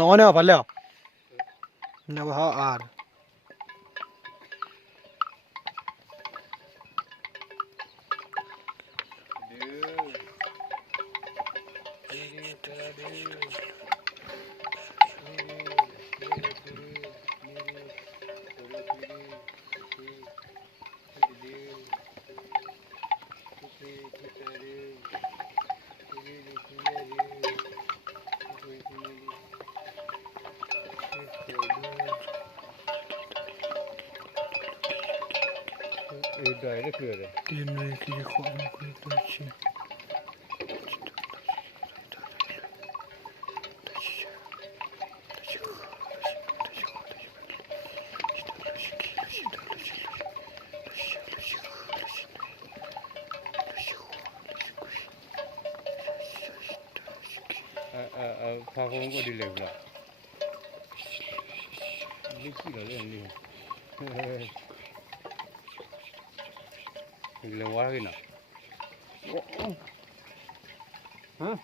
nó nè phải lẹo nè họ à Đời nó cười rồi. tiền này thì khoảng cái tôi chỉ Pha không có đi lều rồi. Đi chỉ là lên đi. Lều quá cái nào. Hả?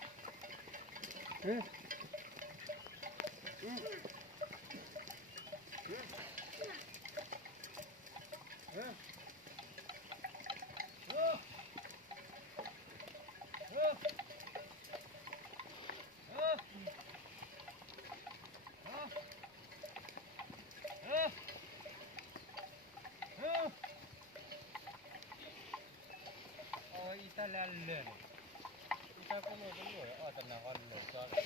Ita lalle. Ita kuma kuma ya ta na wannan tsara.